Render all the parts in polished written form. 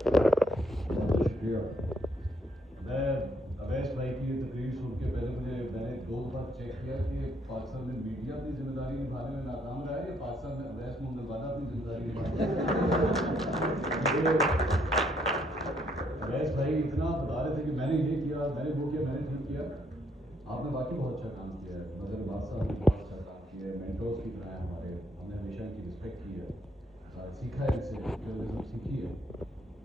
شکریہ. میں اویس بھائی کی تقریر سن کے پہلے میں نے 2 دفعہ چیک کیا کہ پاکستان میں میڈیا اپنی ذمہ داری نبھانے میں ناکام رہا ہے یا پاکستان میں اویس محمد والا اپنی ذمہ داری نبھانے میں. اویس بھائی اتنا بتا رہے تھے کہ میں نے یہ کیا, میں نے وہ کیا, میں نے ٹھیک کیا. آپ نے واقعی بہت اچھا کام کیا ہے. مظہر عباس صاحب نے بہت اچھا کام کیا ہے. مینٹورس کی طرح ہیں ہمارے, ہم نے ہمیشہ ان کی رسپیکٹ کی ہے, سیکھا ہے ان سے, جرنلزم سیکھی ہے.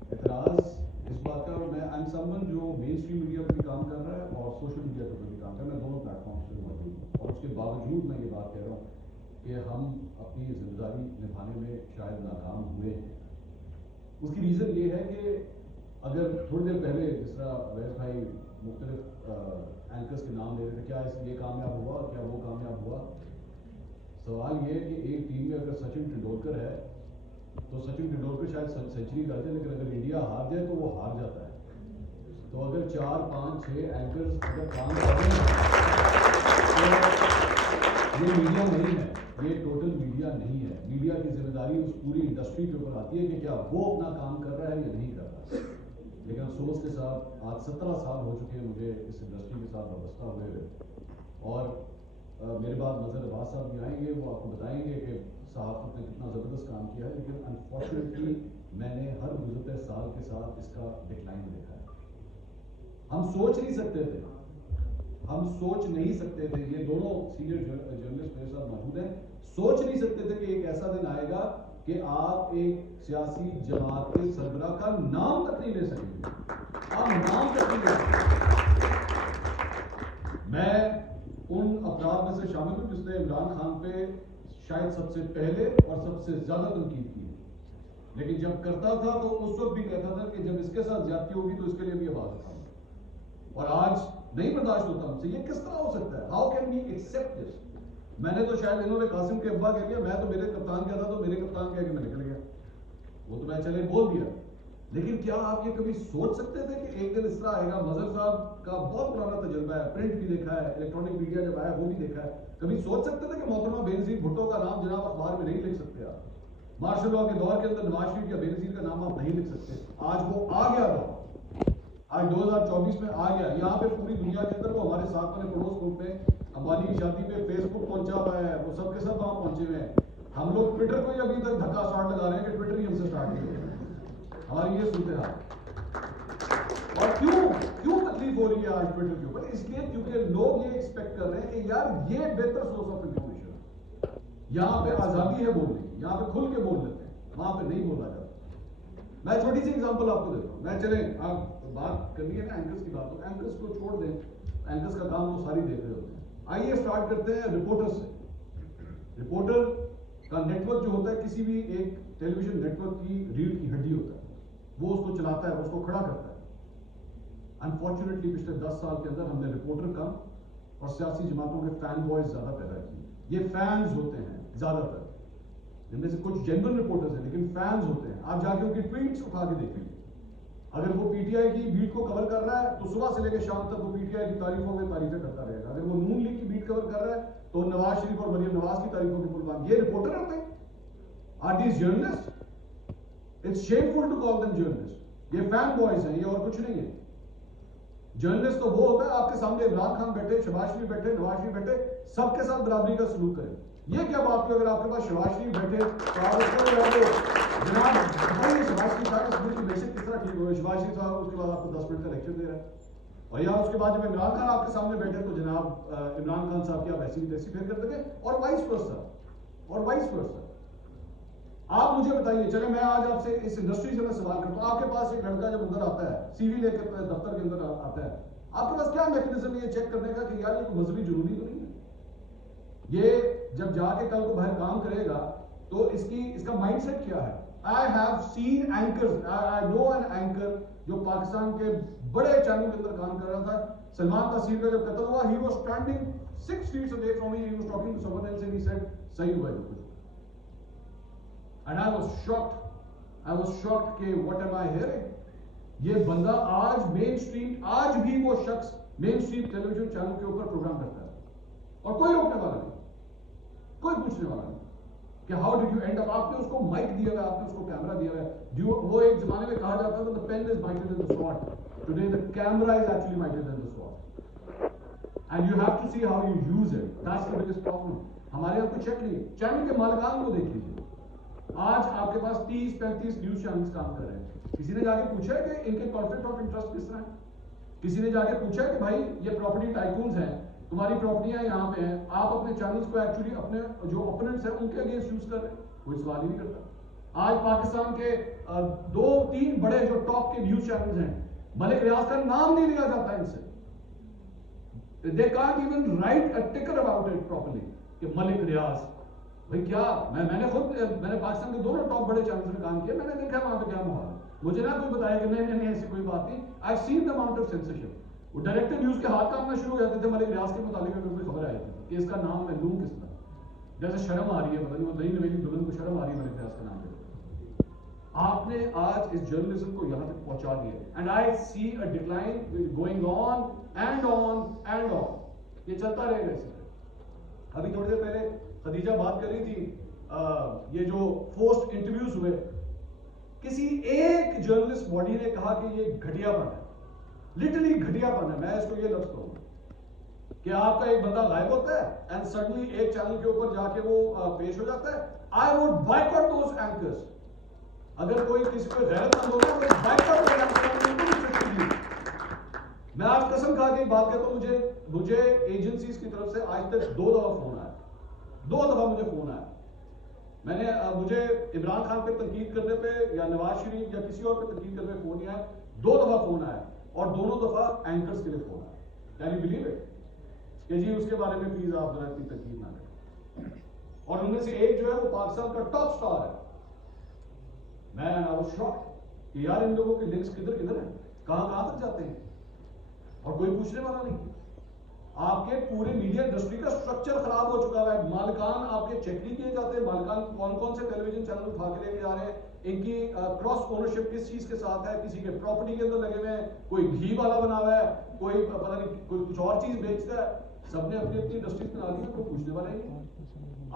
اعتراض اس بات کا, اور میں آئی ایم سم ون جو مین اسٹریم میڈیا پر بھی کام کر رہا ہے اور سوشل میڈیا پر بھی کام کر رہا ہے. میں دونوں پلیٹ فارمس پہ موجود ہوں اور اس کے باوجود میں یہ بات کہہ رہا ہوں کہ ہم اپنی ذمہ داری نبھانے میں شاید ناکام ہوئے ہیں. اس کی ریزن یہ ہے کہ اگر تھوڑی دیر پہلے جس طرح اویس بھائی مختلف اینکرس کے نام لے رہے تھے, کیا یہ کامیاب ہوا, کیا وہ کامیاب ہوا. سوال یہ ہے کہ ایک ٹیم میں اگر سچن ٹنڈولکر ہے تو سچن ٹنڈولکر شاید سینچری کر دے, لیکن اگر انڈیا ہار جائے تو وہ ہار جاتا ہے. تو اگر 4 5 6 اینکرز اگر کام کر رہے ہیں تو یہ میڈیا نہیں ہے, یہ ٹوٹل میڈیا نہیں ہے. میڈیا کی ذمہ داری اس پوری انڈسٹری کے اوپر آتی ہے کہ کیا وہ اپنا کام کر رہا ہے یا نہیں کر رہا. لیکن افسوس کے ساتھ آج 17 سال ہو چکے ہیں مجھے اس انڈسٹری کے ساتھ وابستہ ہوئے ہوئے, اور میرے بعد مظہر عباس صاحب بھی آئیں گے, وہ آپ کو بتائیں گے کہ صحافت نے کتنا زبردست کام کیا ہے. لیکن انفارچونیٹلی میں نے ہر گزرتے سال کے ساتھ اس کا ڈکلائن دیکھا ہے. ہم سوچ نہیں سکتے تھے, یہ دونوں سینئر جرنلسٹ میرے ساتھ موجود ہیں, سوچ نہیں سکتے تھے کہ ایک ایسا دن آئے گا کہ آپ ایک سیاسی جماعت کے سربراہ کا نام تک نہیں لے سکیں گے. آپ نام تک نہیں لے سکیں. میں ان افراد میں سے شامل ہوں جس نے عمران خان پہ شاید سب سے پہلے اور سب سے زیادہ تنقید کی ہے, لیکن جب کرتا تھا تو اس وقت بھی کہتا تھا کہ جب اس کے ساتھ زیادتی ہوگی تو اس کے لیے بھی آواز اٹھاؤں گا. اور آج نہیں برداشت ہوتا مجھ سے. یہ کس طرح ہو سکتا ہے؟ How can we accept this? میں نے تو شاید انہوں نے قاسم کے ابا کہہ دیا, میں تو میرے کپتان کہتا تو میرے کپتان کہہ کے میں نکل گیا, وہ تو میں چلے بول دیا. لیکن کیا آپ یہ کبھی سوچ سکتے تھے کہ ایک دن اس طرح آئے گا؟ مظہر صاحب کا بہت پرانا تجربہ ہے, پرنٹ بھی دیکھا ہے, الیکٹرانک میڈیا جب آیا وہ بھی دیکھا ہے. کبھی سوچ سکتے تھے کہ محترمہ بینظیر بھٹو کا نام جناب اخبار میں نہیں لکھ سکتے آپ؟ مارشل لاء کے دور کے اندر نواز شریف یا بینظیر کا نام آپ نہیں لکھ سکتے. آج وہ آ گیا دور, آج 2024 میں آ گیا. یہاں پہ پوری دنیا کے اندر وہ ہمارے ساتھ والے پڑوس ملک میں امبانی کی شادی پہ فیس بک پہنچا ہوا ہے, وہ سب کے سب وہاں پہنچے ہوئے ہیں. ہم لوگ ٹویٹر کو ہی ابھی تک دھکا سٹارٹ لگا رہے ہیں کہ ٹویٹر ہی ہم سے سٹارٹ نہیں ہو. ہماری یہ صورتحال. اور کیوں تکلیف ہو رہی ہے آج ٹویٹر کے اوپر؟ اس لیے کیونکہ لوگ یہ ایکسپیکٹ کر رہے ہیں کہ یار یہ بہتر سورس آف انفارمیشن ہے, یہاں پہ آزادی ہے بولنے کی, یہاں پہ کھل کے بول لیتے ہیں, وہاں پہ نہیں بولا جاتا. میں چھوٹی سی ایگزامپل آپ کو دیتا ہوں. میں چلیں آپ بات کرنی ہے نا اینکرس کی بات, تو اینکرس کو چھوڑ دیں, اینکرس کا کام وہ ساری دیکھ رہے ہوتے ہیں. آئیے اسٹارٹ کرتے ہیں رپورٹر سے. رپورٹر کا نیٹ ورک جو ہوتا ہے کسی بھی ایک ٹیلی ویژن نیٹ ورک کی ریڑھ کی ہڈی ہوتا ہے, وہ اس کو چلاتا ہے, اس کو کھڑا کرتا ہے. انفارچونیٹلی پچھلے 10 سال کے اندر ہم نے رپورٹر کم اور سیاسی جماعتوں کے فین بوائز زیادہ پیدا کیے. یہ فینز ہوتے ہیں زیادہ تر, جن میں سے کچھ جنرل رپورٹرز ہیں لیکن فینز ہوتے ہیں. آپ جا کے ان کی ٹویٹس اٹھا کے دیکھیں گے. اگر وہ پی ٹی آئی کی بیٹ کو کور کر رہا ہے تو صبح سے لے کے شام تک وہ پی ٹی آئی کی تعریفوں میں تعریفیں کرتا رہے گا. اگر وہ نون لیگ کی بیٹ کور کر رہا ہے تو نواز شریف اور مریم نواز کی تعریفوں کے قربان. یہ رپورٹر ہوتے ہیں. Are these journalist? It's shameful to call them journalist. یہ فین بوائز ہیں, یہ اور کچھ نہیں ہے. جرنلسٹ تو وہ ہوتا ہے آپ کے سامنے عمران خان بیٹھے, شہباز شریف بیٹھے, نواز شریف بیٹھے, سب کے ساتھ برابری کا سلوک کریں. یہ کیا بات ہے اگر آپ کے پاس شہباز شریف بیٹھے تو آپ اس کو جناب بتائیے شہباز شریف صاحب اس ملک کی معیشت کس طرح ٹھیک ہوگی؟ شہباز شریف صاحب اس کے بعد آپ کو 10 منٹ کا لیکچر دے رہا ہے. اور یا اس کے بعد جب عمران خان آپ کے سامنے بیٹھے تو جناب عمران خان صاحب کی آپ ایسی بھی تیسی پھیر کر دیں گے, اور وائس ورسا. آپ مجھے بتائیے, چلے میں آج آپ سے اس انڈسٹری سے میں سوال کرتا ہوں. آپ کے پاس ایک لڑکا جب ادھر آتا ہے, سی وی لے کر دفتر کے اندر آتا ہے, آپ کے پاس کیا میکنزم ہے یہ چیک کرنے کا کہ یار یہ کوئی مذہبی جنونی تو نہیں ہے؟ یہ جب جا کے کل کو باہر کام کرے گا تو اس کا مائنڈ سیٹ کیا ہے؟ I have seen anchors, I know an anchor جو پاکستان کے بڑے چینل کے اندر کام کر رہا تھا. سلمان تاثیر کا جب قتل ہوا, he was standing 6 feet away from me, he was talking to someone else and he said صحیح ہوا ہے کچھ. And I was shocked کہ what am I hearing? یہ بندہ آج مین اسٹریم, آج بھی وہ شخص مین اسٹریم ٹیلی ویژن چینل کے اوپر پروگرام کرتا ہے اور کوئی روکنے والا نہیں, کوئی پوچھنے والا نہیں. کہ ہاؤ ڈڈ یو اینڈ اپ. آپ نے اس کو مائک دیا ہوا ہے, آپ نے اس کو کیمرہ دیا ہوا ہے. وہ ایک زمانے میں کہا جاتا تھا the pen is mightier than the sword. Today the camera is actually mightier than the sword. And you have to see how you use it. That's the biggest problem. ہمارے یہاں کوئی چیک نہیں ہے. چینل کے مالکان کو دیکھ لیجیے. آج آپ کے پاس 30-35 نیوز چینلز کام کر رہے ہیں. کسی نے جا کے پوچھا ہے کہ ان کے کانفلکٹ آف انٹرسٹ کس طرح ہے؟ کسی نے جا کے پوچھا ہے کہ بھائی یہ پراپرٹی ٹائکونز ہیں, تمہاری پراپرٹیاں یہاں پہ ہیں, آپ اپنے چینلز کو ایکچولی اپنے جو اوپوننٹس ہیں ان کے اگینسٹ یوز کر رہے ہیں؟ کوئی سوال ہی نہیں کرتا. آج پاکستان کے 2-3 بڑے جو ٹاپ کے نیوز چینلز ہیں, ملک ریاض کا نام نہیں لیا جاتا ان سے. They can't even write a ticker about it properly. کہ ملک ریاض بھائی کیا, میں نے پاکستان کے دونوں ٹاپ بڑے چینلز میں کام کیا, میں نے دیکھا وہاں پہ کیا ماحول ہے. مجھے نہ کوئی بتایا کہ نہیں ایسی کوئی بات نہیں. I've seen the amount of censorship. وہ ڈائریکٹر نیوز کے ہاتھ کامنا شروع ہو جاتے تھے ملک ریاض کے متعلق اگر کوئی خبر آئی تھی کہ اس کا نام میں لوں کس طرح. جیسے شرم آ رہی ہے, پتہ نہیں وہ نئی نویلی دلہن کو شرم آ رہی ہے ملک ریاض کا نام لے. آپ نے آج اس جرنلزم کو یہاں تک پہنچا دیا. And I see a decline going on and on and on. یہ چلتا رہے گا اسی طرح. ابھی تھوڑی دیر پہلے خدیجہ بات کر رہی تھی, یہ جو فورسڈ انٹرویوز ہوئے, کسی ایک جرنلسٹ باڈی نے کہا کہ یہ گھٹیا پن ہے, لٹرلی گھٹیا پن ہے. میں اس کو یہ لفظ کہوں کہ آپ کا ایک بندہ غائب ہوتا ہے اینڈ سڈنلی ایک چینل کے اوپر جا کے وہ پیش ہو جاتا ہے. I would boycott those anchors. اگر کوئی کسی کو غیرت مند ہوگا تو بائیکاٹ کرے. میں آج قسم کھا کے ایک بات کہتا ہوں, مجھے ایجنسیز کی طرف سے آج تک 2 دفعہ فون آیا. 2 دفعہ مجھے فون آیا. مجھے عمران خان پہ تنقید کرنے پہ یا نواز شریف یا کسی اور پہ تنقید کرنے پہ فون نہیں آیا. 2 دفعہ فون آیا اور دونوں دفعہ اینکرز کے لیے فون آیا. کین یو بلیو اٹ کہ جی اس کے بارے میں پلیز آپ ذرا اتنی تنقید نہ کریں. اور ان میں سے ایک جو ہے وہ پاکستان کا ٹاپ سٹار ہے. میں شاک کہ یار ان لوگوں کے لنکس کدھر ہیں, کہاں تک جاتے ہیں, اور کوئی پوچھنے والا نہیں. آپ کے پورے میڈیا انڈسٹری کا اسٹرکچر خراب ہو چکا ہے. مالکان آپ کے چیک نہیں کیے جاتے. مالکان کون سے ٹیلی ویژن چینل اٹھا کے لے کے جا رہے ہیں, ان کی کراس اونرشپ کس چیز کے ساتھ ہے, کسی کے پراپرٹی کے اندر لگے ہوئے ہیں, کوئی گھی والا بنا ہوا ہے, کوئی پتہ نہیں کوئی کچھ اور چیز بیچتا ہے. سب نے اپنی انڈسٹریز بنا لی ہے, کوئی پوچھنے والا ہی نہیں.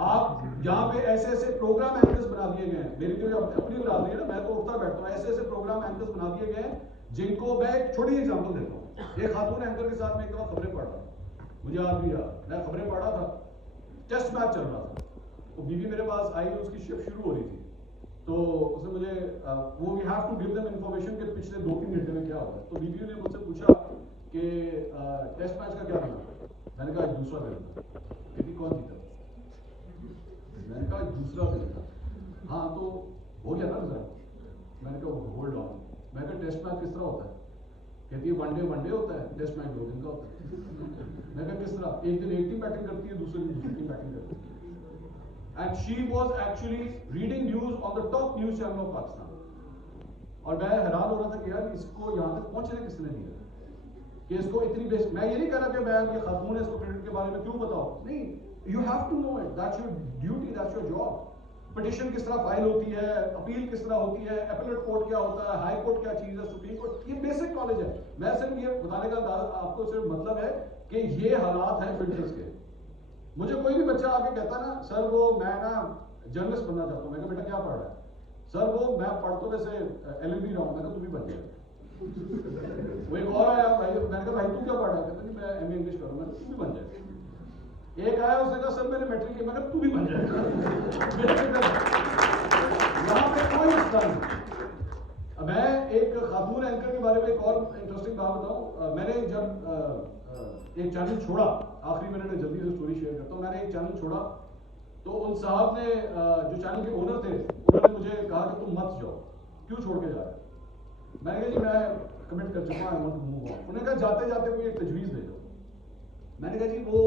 آپ جہاں پہ ایسے پروگرام اینکرز بنا دیے گئے ہیں, میری جو اپنی برادری ہے نا, میں تو اٹھتا بیٹھتا ہوں, ایسے پروگرام اینکرز بنا دیے گئے ہیں جن کو میں ایک چھوٹی ایگزامپل دیتا ہوں. ایک خاتون اینکر کے ساتھ میں ایک دفعہ خبریں پڑھ رہا تھا, مجھے آج بھی یاد, میں خبریں پڑھ رہا تھا, ٹیسٹ میچ چل رہا تھا. تو بیوی میرے پاس آئی, اس کی شفٹ شروع ہو رہی تھی. تو اس نے مجھے وہ we have to give them information کہ پچھلے 2-3 گھنٹے میں کیا ہوا ہے. تو بیوی نے مجھ سے پوچھا کہ ٹیسٹ میچ کا کیا بنا. میں نے کہا دوسرا دن. کہتی کون جیتا. میں نے کہا دوسرا دن تھا. ہاں تو ہو گیا نا رزلٹ. میں نے کہا ہولڈ آن. میں نے کہا ٹیسٹ میچ کس طرح ہوتا ہے. کہتی ہے ون ڈے ہوتا ہے, ٹیسٹ میچ 2 دن کا ہوتا ہے. میں نے کہا کس طرح, ایک دن ایک ٹیم بیٹنگ کرتی ہے, دوسرے دن دوسری ٹیم بیٹنگ کرتی ہے. And she was actually reading news on the top news channel of Pakistan. اور میں حیران ہو رہا تھا کہ یار اس کو یہاں تک پہنچنے کس نے دیا کہ اس کو اتنی بیس. میں یہ نہیں کہہ رہا کہ میں یہ خاتون ہے اس کو کریڈٹ کے بارے میں کیوں بتاؤ, نہیں. You have to know it, that's your duty, that's your job. Petition کس طرح فائل ہوتی ہے, اپیل کس طرح ہوتی ہے, اپیلیٹ کورٹ کیا ہوتا ہے, ہائی کورٹ کیا چیز ہے, سپریم کورٹ, یہ بیسک نالج ہے. میں صرف یہ بتانے کا آپ کو صرف مطلب ہے کہ یہ حالات ہیں فٹنس کے. مجھے کوئی بھی بچہ آ کے کہتا نا سر وہ میں نا جرنلسٹ بننا چاہتا ہوں, میں کہا بیٹا کیا پڑھ رہا ہے. سر وہ میں پڑھ تو ویسے LLB رہا ہوں. میں کہا تو بھی بن جائے. وہ ایک اور آیا بھائی, میں نے کہا بھائی تو کیا پڑھ رہا ہے, کہتا نہیں میں MA انگلش کر رہا ہوں. میں کہا تو بھی بن جائے. ایک آیا اس نے کہا سر میں نے میٹرک کی. میں کہا تو بھی بن جائے. یہاں پہ کوئی مسئلہ نہیں. میں ایک خاتون اینکر کے بارے میں ایک اور انٹرسٹنگ بات بتاؤں. میں نے جب ایک چینل چھوڑا, آخری منٹ میں جلدی سے اسٹوری شیئر کرتا ہوں. میں نے ایک چینل چھوڑا تو ان صاحب نے جو چینل کے اونر تھے انہوں نے مجھے کہا کہ تم مت جاؤ, کیوں چھوڑ کے جا رہے. میں نے کہا جی میں کمٹ کر چکا ہوں, انہوں نے کہا جاتے جاتے کوئی ایک تجویز دے دو. میں نے کہا جی وہ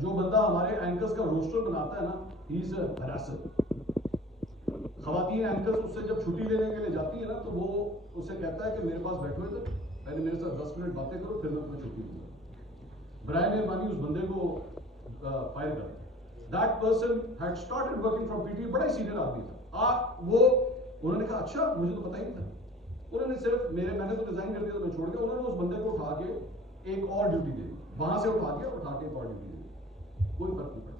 جو بندہ ہمارے اینکرز کا روسٹر بناتا ہے نا, ہی از ہراسر. خواتین اینکرز اس سے جب چھٹی لینے کے لیے جاتی ہیں نا تو وہ اس سے کہتا ہے کہ میرے پاس بیٹھو ادھر, پہلے میرے ساتھ 10 منٹ باتیں کرو, پھر میں تمہیں چھٹی دوں گا. برائے مہربانی اس بندے کو فائر کر. That person had started working from PTV, بڑا ہی سینئر آدمی تھا. وہ انہوں نے کہا اچھا مجھے تو پتہ ہی نہیں تھا. انہوں نے صرف میں نے تو ریزائن کر دیا تو میں چھوڑ گیا. انہوں نے اس بندے کو اٹھا کے ایک اور ڈیوٹی دے دی, وہاں سے اٹھا کے ایک اور ڈیوٹی دے دی. کوئی فرق نہیں پڑا.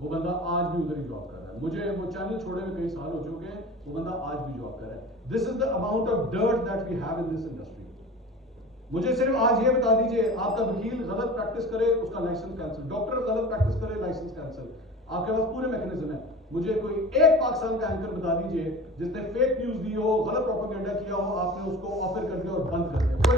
وہ بندہ آج بھی ادھر ہی جاب کر رہا ہے. مجھے وہ چینل چھوڑے ہوئے کئی سال ہو چکے ہیں, وہ بندہ آج بھی جاب کر رہا ہے. This is the amount of dirt that we have in this industry. مجھے صرف آج یہ بتا دیجئے, آپ کا وکیل غلط پریکٹس کرے اس کا لائسنس کینسل, ڈاکٹر غلط پریکٹس کرے لائسنس کینسل, آپ کے پاس پورے میکنزم ہے. مجھے کوئی ایک پاکستان کا اینکر بتا دیجئے جس نے فیک نیوز دی ہو, غلط پروپیگنڈا کیا ہو, آپ نے اس کو آفر کر دیا اور بند کر دیا.